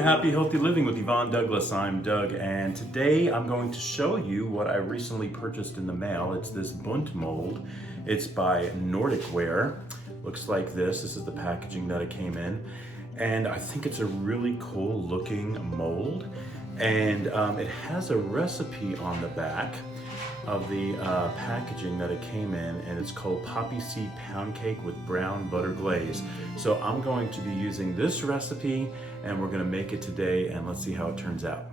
to Happy Healthy Living with Yvonne Douglas. I'm Doug, and today I'm going to show you what I recently purchased in the mail. It's this Bunt mold. It's by Nordic Ware. Looks like this. This is the packaging that it came in, and I think it's a really cool looking mold. And it has a recipe on the back of the packaging that it came in, and it's called poppy seed pound cake with brown butter glaze. So I'm going to be using this recipe, and we're going to make it today, and let's see how it turns out.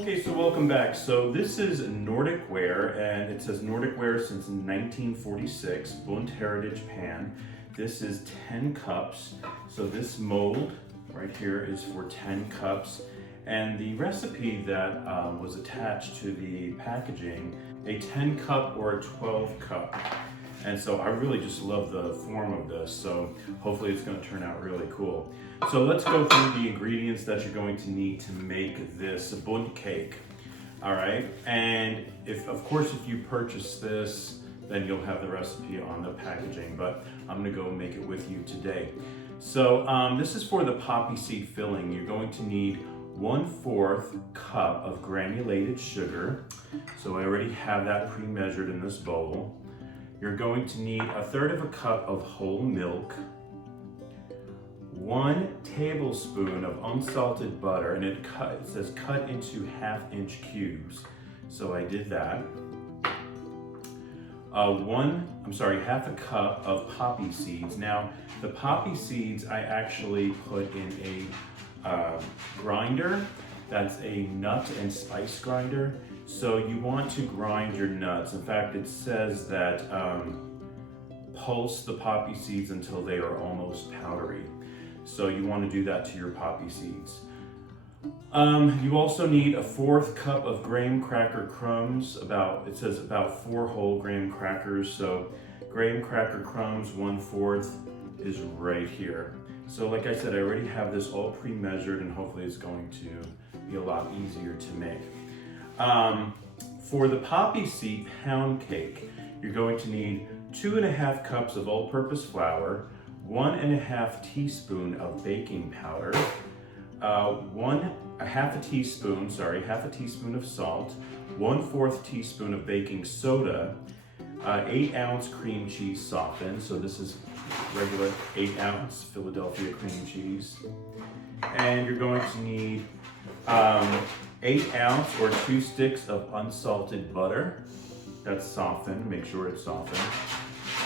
Okay, so welcome back. So this is Nordic Ware, and it says Nordic Ware since 1946, Bunt Heritage Pan. This is 10 cups. So this mold right here is for 10 cups. And the recipe that was attached to the packaging, a 10 cup or a 12 cup. And so I really just love the form of this, so hopefully it's going to turn out really cool. So let's go through the ingredients that you're going to need to make this Bunt cake. All right, and of course if you purchase this, then you'll have the recipe on the packaging, but I'm going to go make it with you today. So this is for the poppy seed filling. You're going to need 1/4 cup of granulated sugar. So I already have that pre-measured in this bowl. You're going to need 1/3 cup of whole milk, 1 tablespoon of unsalted butter, and it says cut into 1/2-inch cubes. So I did that. 1/2 cup of poppy seeds. Now, the poppy seeds I actually put in a grinder. That's a nut and spice grinder. So you want to grind your nuts. In fact, it says that pulse the poppy seeds until they are almost powdery. So you want to do that to your poppy seeds. You also need 1/4 cup of graham cracker crumbs. It says about 4 whole graham crackers. So graham cracker crumbs, 1/4 is right here. So like I said, I already have this all pre-measured, and hopefully it's going to be a lot easier to make. For the poppy seed pound cake, you're going to need 2.5 cups of all-purpose flour, 1.5 teaspoon of baking powder, half a teaspoon of salt, 1/4 teaspoon of baking soda, 8-ounce cream cheese softened. So this is regular 8-ounce Philadelphia cream cheese. And you're going to need 8-ounce or 2 sticks of unsalted butter. That's softened, make sure it's softened.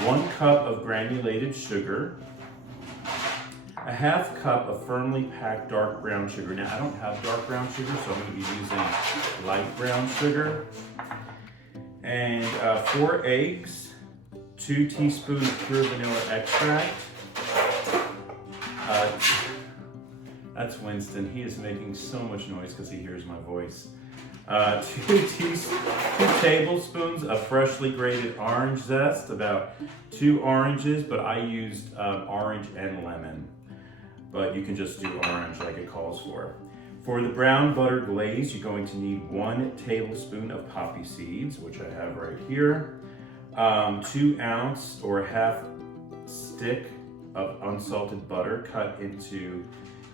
1 cup of granulated sugar. 1/2 cup of firmly packed dark brown sugar. Now I don't have dark brown sugar, so I'm going to be using light brown sugar. And 4 eggs, 2 teaspoons of pure vanilla extract. That's Winston. He is making so much noise because he hears my voice. 2 tablespoons of freshly grated orange zest, about 2 oranges, but I used orange and lemon. But you can just do orange like it calls for. For the brown butter glaze, you're going to need 1 tablespoon of poppy seeds, which I have right here. 2-ounce or 1/2 stick of unsalted butter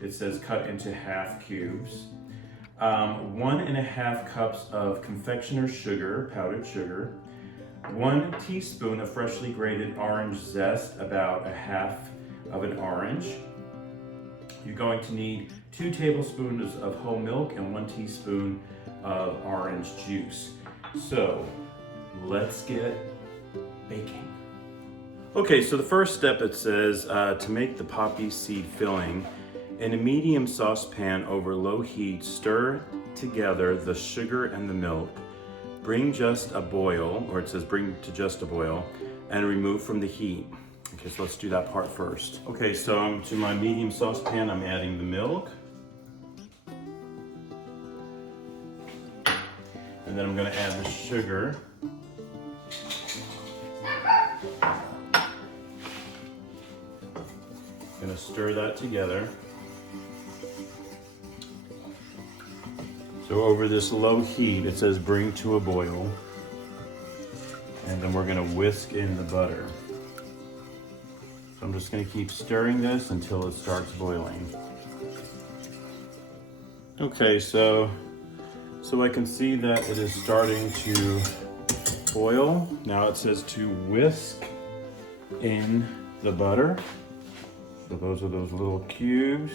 it says cut into 1/2 cubes. 1.5 cups of confectioner's sugar, powdered sugar. 1 teaspoon of freshly grated orange zest, about a half of an orange. You're going to need 2 tablespoons of whole milk and 1 teaspoon of orange juice. So let's get baking. Okay, so the first step, it says to make the poppy seed filling. In a medium saucepan over low heat, stir together the sugar and the milk. Bring just a boil, or it says bring to just a boil, and remove from the heat. Okay, so let's do that part first. Okay, so to my medium saucepan, I'm adding the milk. And then I'm gonna add the sugar. Gonna stir that together. So over this low heat, it says bring to a boil. And then we're gonna whisk in the butter. So I'm just gonna keep stirring this until it starts boiling. Okay, so I can see that it is starting to boil. Now it says to whisk in the butter. So those are those little cubes.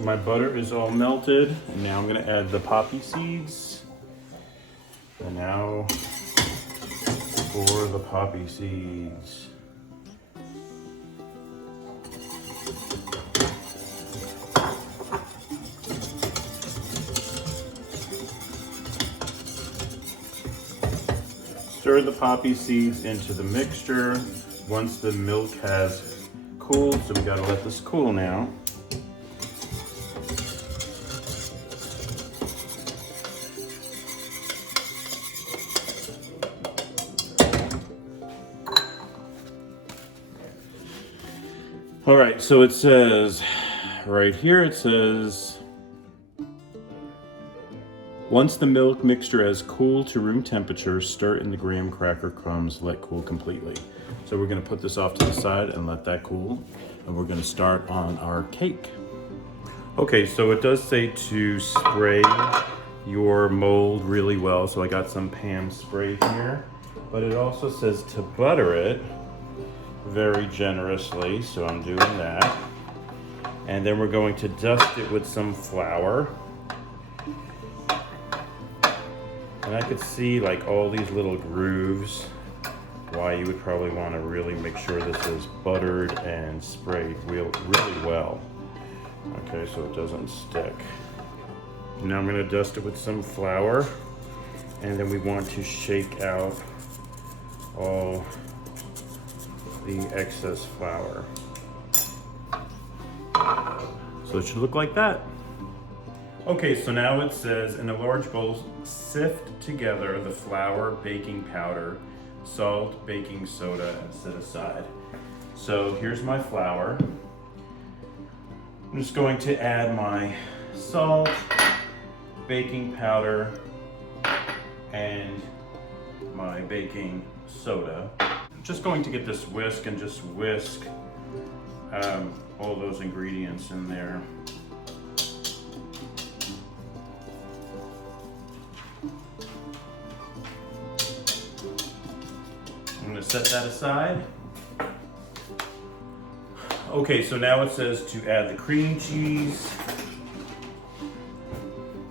My butter is all melted, and now I'm gonna add the poppy seeds. And now for the poppy seeds. Stir the poppy seeds into the mixture once the milk has cooled, so we gotta let this cool now. All right, so it says, right here it says, once the milk mixture has cooled to room temperature, stir in the graham cracker crumbs, let cool completely. So we're gonna put this off to the side and let that cool, and we're gonna start on our cake. Okay, so it does say to spray your mold really well, so I got some Pam spray here, but it also says to butter it very generously, so I'm doing that. And then we're going to dust it with some flour. And I could see like all these little grooves, why you would probably want to really make sure this is buttered and sprayed really well. Okay, so it doesn't stick. Now I'm going to dust it with some flour, and then we want to shake out all the excess flour. So it should look like that. Okay, so now it says in a large bowl, sift together the flour, baking powder, salt, baking soda, and set aside. So here's my flour. I'm just going to add my salt, baking powder, and my baking soda. I'm just going to get this whisk and just whisk all those ingredients in there. I'm going to set that aside. Okay, so now it says to add the cream cheese.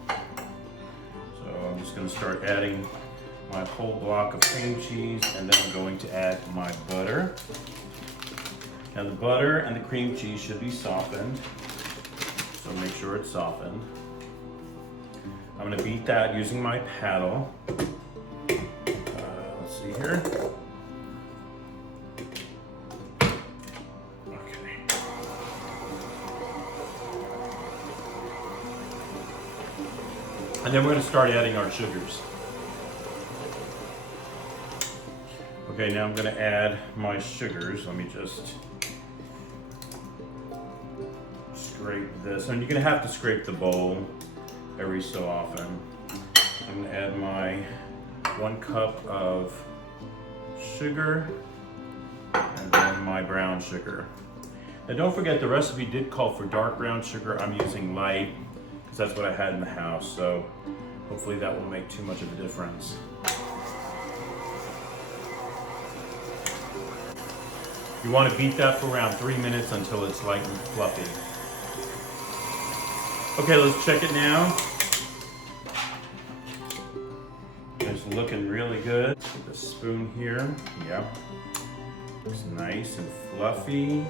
So I'm just going to start adding my whole block of cream cheese, and then I'm going to add my butter. Now the butter and the cream cheese should be softened, so make sure it's softened. I'm going to beat that using my paddle. Let's see here. Okay. And then we're going to start adding our sugars. Okay, now I'm going to add my sugars. Let me just scrape this. And you're going to have to scrape the bowl every so often. I'm going to add my 1 cup of sugar and then my brown sugar. Now don't forget, the recipe did call for dark brown sugar. I'm using light because that's what I had in the house. So Hopefully that won't make too much of a difference. You want to beat that for around 3 minutes until it's light and fluffy. Okay, let's check it now. It's looking really good. Put the spoon here. Yep. Looks nice and fluffy.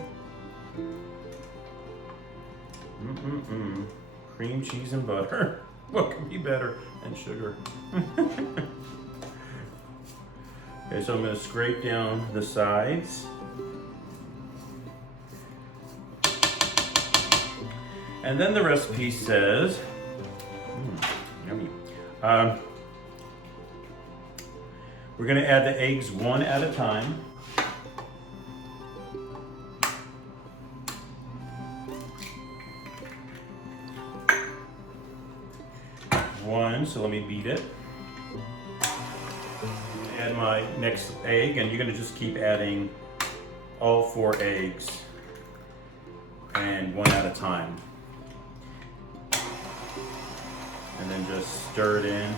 Cream, cheese, and butter. What could be better than sugar? Okay, so I'm going to scrape down the sides. And then the recipe says, yummy. We're going to add the eggs one at a time. One, so let me beat it. Add my next egg, and you're going to just keep adding all 4 eggs and one at a time. And then just stir it in.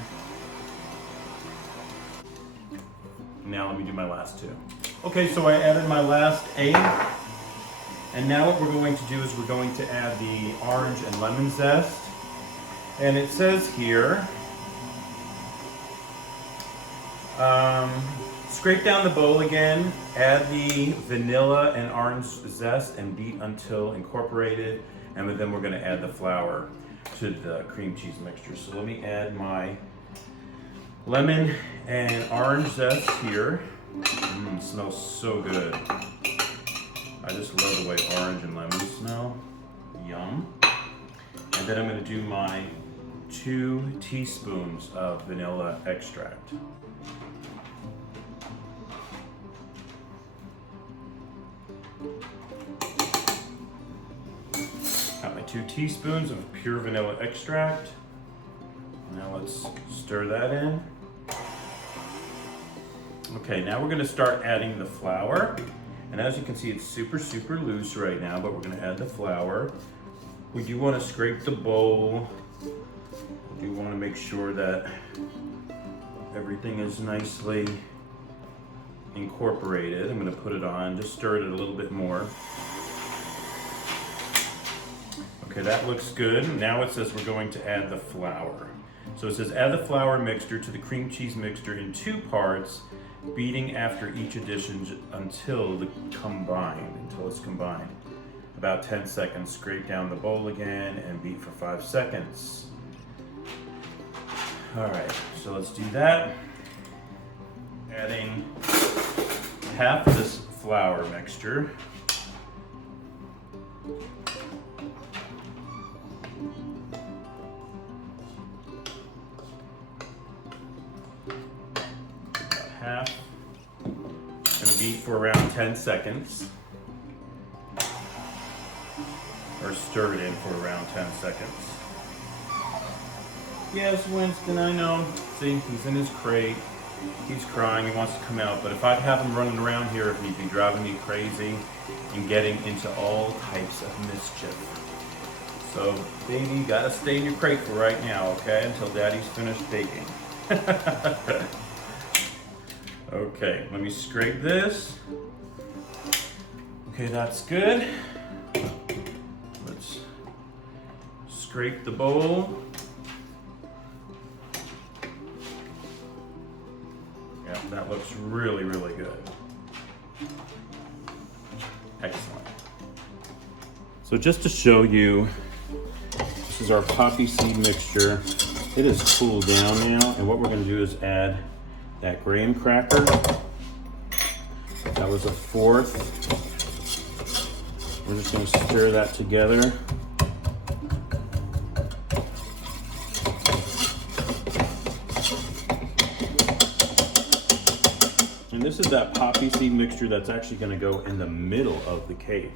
Now let me do my last 2. Okay, so I added my last egg. And now what we're going to do is we're going to add the orange and lemon zest. And it says here, scrape down the bowl again, add the vanilla and orange zest and beat until incorporated. And then we're going to add the flour to the cream cheese mixture. So let me add my lemon and orange zest here. It smells so good. I just love the way orange and lemon smell. Yum. And then I'm going to do my 2 teaspoons of vanilla extract. Got my 2 teaspoons of pure vanilla extract. Now let's stir that in. Okay, now we're going to start adding the flour. And as you can see, it's super loose right now, but we're going to add the flour. We do want to scrape the bowl. We do want to make sure that everything is nicely incorporated. I'm going to put it on, just stir it a little bit more. Okay, that looks good. Now it says we're going to add the flour. So it says add the flour mixture to the cream cheese mixture in 2 parts, beating after each addition until it's combined. About 10 seconds, scrape down the bowl again and beat for 5 seconds. All right, so let's do that. Adding half of this flour mixture. Half. Gonna beat for around 10 seconds. Or stir it in for around 10 seconds. Yes, Winston, I know. See, he's in his crate. He's crying, he wants to come out. But if I'd have him running around here, he'd be driving me crazy and getting into all types of mischief. So, baby, you gotta stay in your crate for right now, okay? Until Daddy's finished baking. Okay, let me scrape this. Okay, that's good. Let's scrape the bowl. Yeah, that looks really good. Excellent. So just to show you, this is our poppy seed mixture. It is cooled down now, and what we're going to do is add that graham cracker. That was a 4th. We're just going to stir that together. And this is that poppy seed mixture that's actually going to go in the middle of the cake.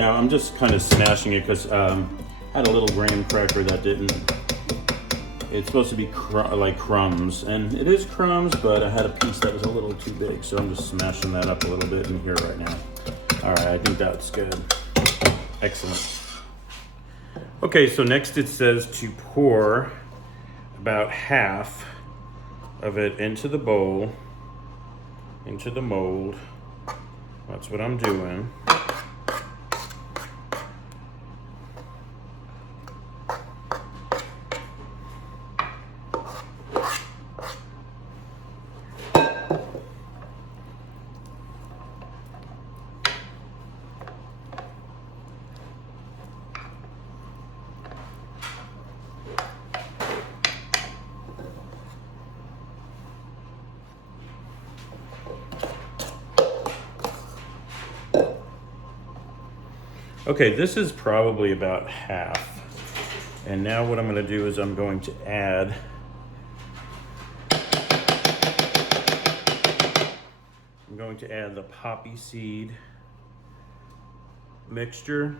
Now I'm just kind of smashing it because I had a little graham cracker that didn't. It's supposed to be like crumbs, and it is crumbs, but I had a piece that was a little too big, so I'm just smashing that up a little bit in here right now. All right, I think that's good. Excellent. Okay, so next it says to pour about half of it into the bowl, into the mold. That's what I'm doing. Okay, this is probably about half. And now what I'm going to do is I'm going to add the poppy seed mixture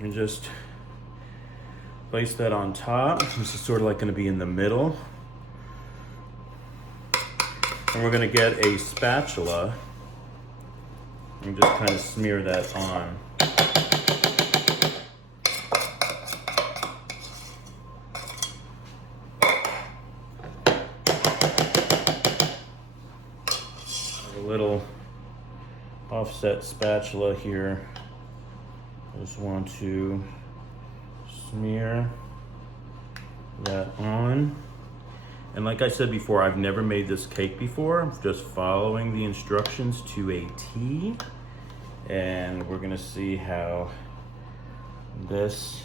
and just place that on top. This is sort of like going to be in the middle. And we're going to get a spatula and just kind of smear that on. A little offset spatula here. Just want to smear that on. And like I said before, I've never made this cake before. I'm just following the instructions to a T. And we're gonna see how this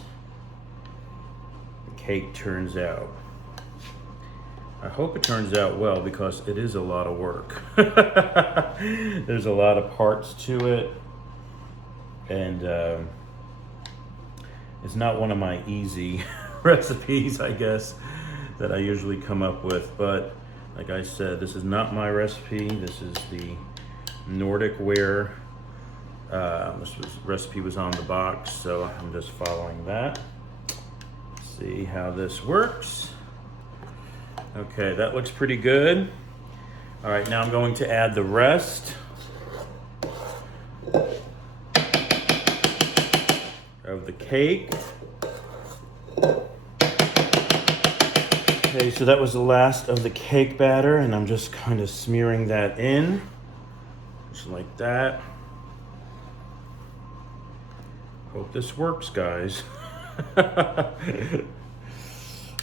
cake turns out. I hope it turns out well because it is a lot of work. There's a lot of parts to it. And it's not one of my easy recipes, I guess, that I usually come up with, but like I said, this is not my recipe. This is the Nordic Ware. Recipe was on the box, so I'm just following that. See how this works. Okay, that looks pretty good. All right, now I'm going to add the rest of the cake. Okay, so that was the last of the cake batter, and I'm just kind of smearing that in, just like that. Hope this works, guys.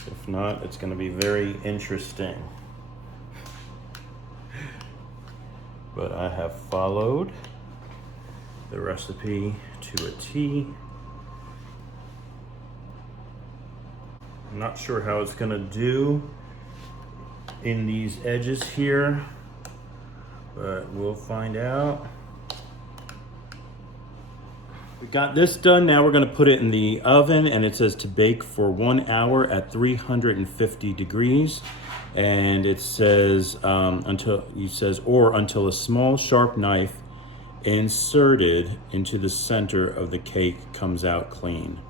If not, it's going to be very interesting. But I have followed the recipe to a T. I'm not sure how it's gonna do in these edges here, but we'll find out. We got this done. Now we're gonna put it in the oven, and it says to bake for 1 hour at 350 degrees. And it says until a small sharp knife inserted into the center of the cake comes out clean.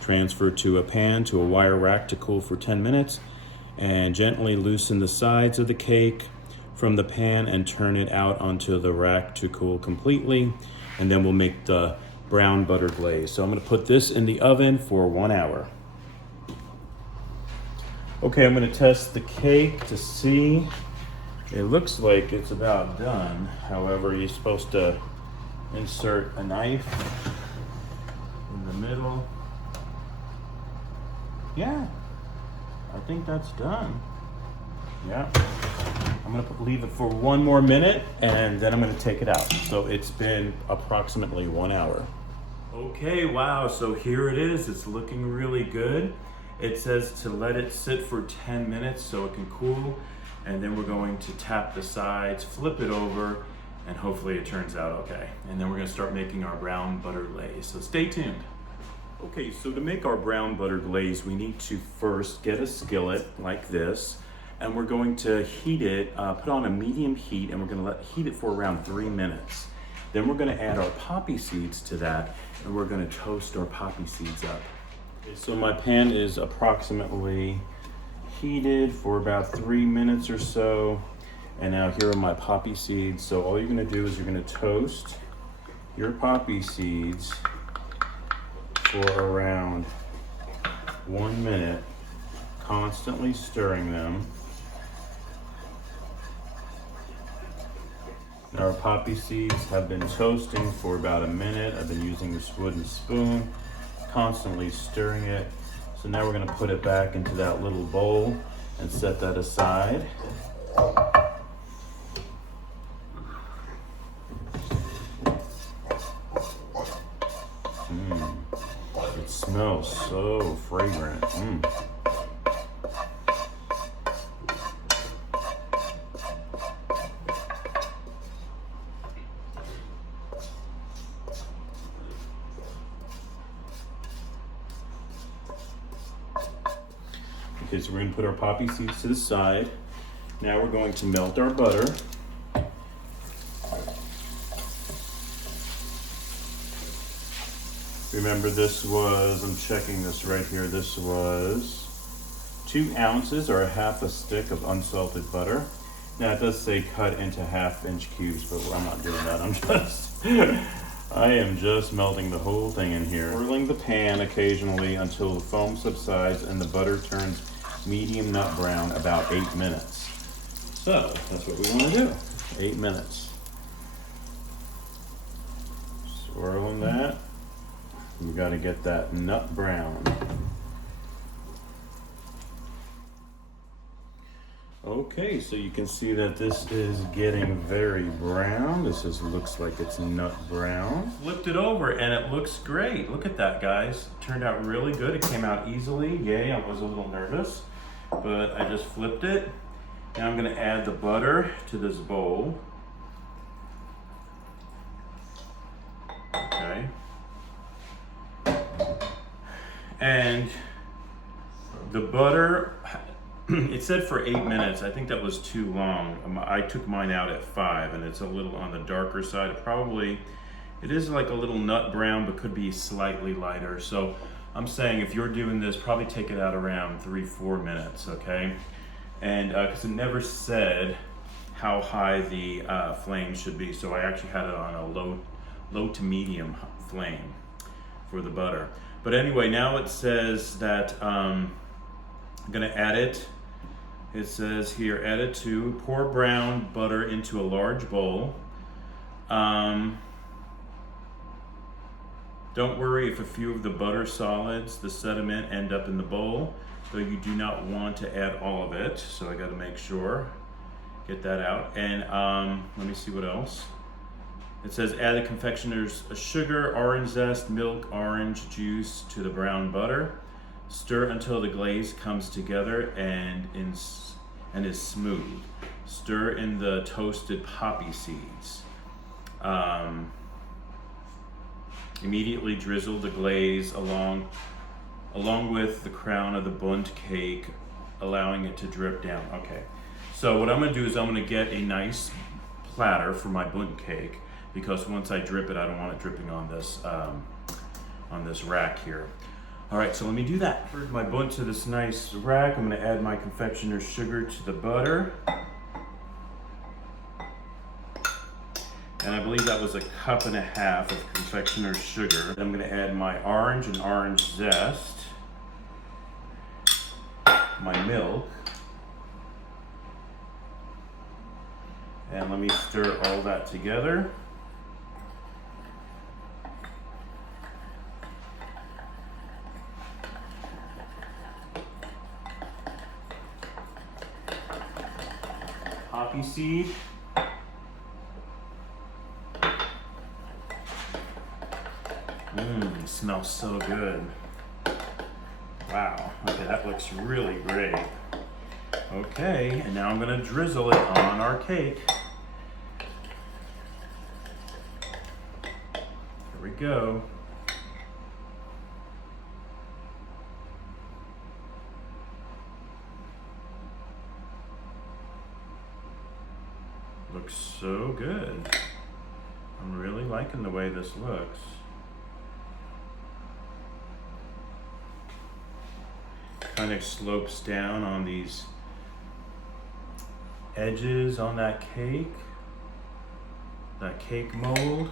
Transfer to a pan to a wire rack to cool for 10 minutes, and gently loosen the sides of the cake from the pan and turn it out onto the rack to cool completely. And then we'll make the brown butter glaze. So I'm gonna put this in the oven for 1 hour. Okay, I'm gonna test the cake to see. It looks like it's about done. However, you're supposed to insert a knife in the middle. Yeah, I think that's done. Yeah, I'm gonna leave it for 1 more minute, and then I'm gonna take it out. So it's been approximately 1 hour. Okay, wow, so here it is. It's looking really good. It says to let it sit for 10 minutes so it can cool, and then we're going to tap the sides, flip it over, and hopefully it turns out okay. And then we're gonna start making our brown butter glaze, so stay tuned. Okay, so to make our brown butter glaze, we need to first get a skillet like this, and we're going to heat it, put on a medium heat, and we're gonna heat it for around 3 minutes. Then we're gonna add our poppy seeds to that, and we're gonna toast our poppy seeds up. Okay, so my pan is approximately heated for about 3 minutes or so. And now here are my poppy seeds. So all you're gonna do is you're gonna toast your poppy seeds for around 1 minute, constantly stirring them. Now our poppy seeds have been toasting for about a minute. I've been using this wooden spoon, constantly stirring it. So now we're gonna put it back into that little bowl and set that aside. It smells so fragrant. Okay, so we're going to put our poppy seeds to the side. Now we're going to melt our butter. Remember, this was, I'm checking this right here, this was 2 ounces or a half a stick of unsalted butter. Now it does say cut into 1/2-inch cubes, but I'm not doing that. I am just melting the whole thing in here. Swirling the pan occasionally until the foam subsides and the butter turns medium nut brown, about 8 minutes. So that's what we want to do, 8 minutes. Swirling that. We got to get that nut brown. Okay, so you can see that this is getting very brown. This looks like it's nut brown. Flipped it over and it looks great. Look at that, guys. It turned out really good. It came out easily. Yay, I was a little nervous, but I just flipped it. Now I'm gonna add the butter to this bowl. Okay. And the butter, it said for 8 minutes. I think that was too long. I took mine out at 5 and it's a little on the darker side. It is like a little nut brown, but could be slightly lighter. So I'm saying if you're doing this, probably take it out around 3-4 minutes, okay? And because it never said how high the flame should be. So I actually had it on a low to medium flame for the butter. But anyway, now it says that I'm gonna add it. It says here, add it to, pour brown butter into a large bowl. Don't worry if a few of the butter solids, the sediment, end up in the bowl, though you do not want to add all of it. So I gotta make sure, get that out. And let me see what else. It says add the confectioner's sugar, orange zest, milk, orange juice to the brown butter. Stir until the glaze comes together and is smooth. Stir in the toasted poppy seeds. Immediately drizzle the glaze along with the crown of the bundt cake, allowing it to drip down. Okay, so what I'm gonna do is I'm gonna get a nice platter for my bundt cake, because once I drip it, I don't want it dripping on this rack here. All right, so let me do that. Add my bundt to this nice rack. I'm gonna add my confectioner's sugar to the butter. And I believe that was 1.5 cups of confectioner's sugar. I'm gonna add my orange and orange zest, my milk, and let me stir all that together. Poppy seed. It smells so good. Wow, okay, that looks really great. Okay, and now I'm gonna drizzle it on our cake. Here we go. Looks so good. I'm really liking the way this looks. Kind of slopes down on these edges on that cake mold.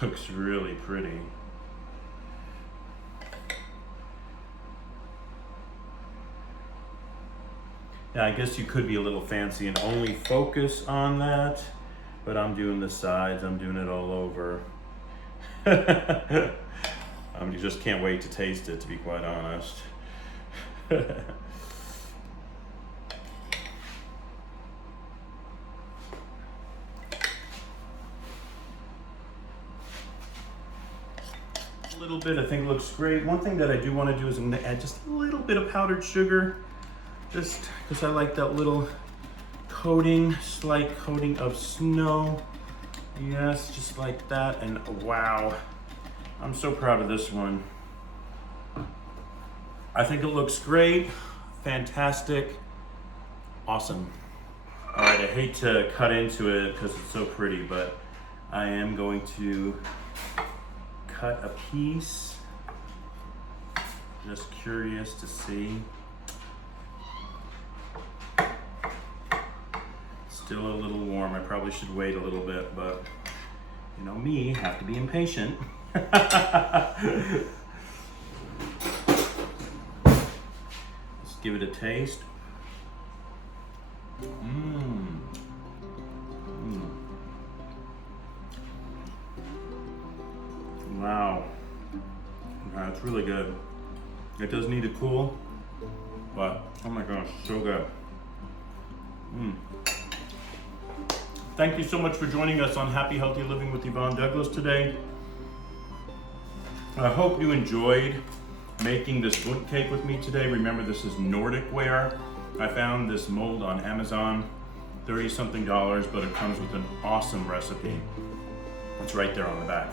Looks really pretty. Now I guess you could be a little fancy and only focus on that, but I'm doing the sides, I'm doing it all over. You just can't wait to taste it, to be quite honest. A little bit, I think it looks great. One thing that I do want to do is I'm going to add just a little bit of powdered sugar, just because I like that little coating, slight coating of snow. Yes, just like that, and wow. I'm so proud of this one. I think it looks great, fantastic, awesome. All right, I hate to cut into it because it's so pretty, but I am going to cut a piece. Just curious to see. Still a little warm. I probably should wait a little bit, but you know me, have to be impatient. Let's give it a taste. Wow. That's really good. It does need to cool, but oh my gosh, so good. Thank you so much for joining us on Happy Healthy Living with Yvonne Douglas today. I hope you enjoyed making this Bundt cake with me today. Remember, this is Nordic ware. I found this mold on Amazon, $30-something, but it comes with an awesome recipe. It's right there on the back.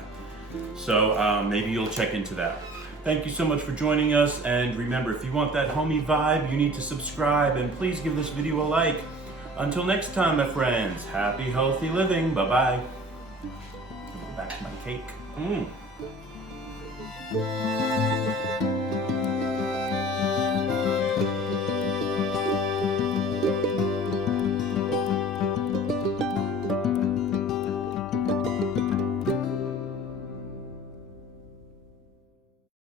So maybe you'll check into that. Thank you so much for joining us. And remember, if you want that homey vibe, you need to subscribe, and please give this video a like. Until next time, my friends, happy healthy living. Bye-bye. Back to my cake.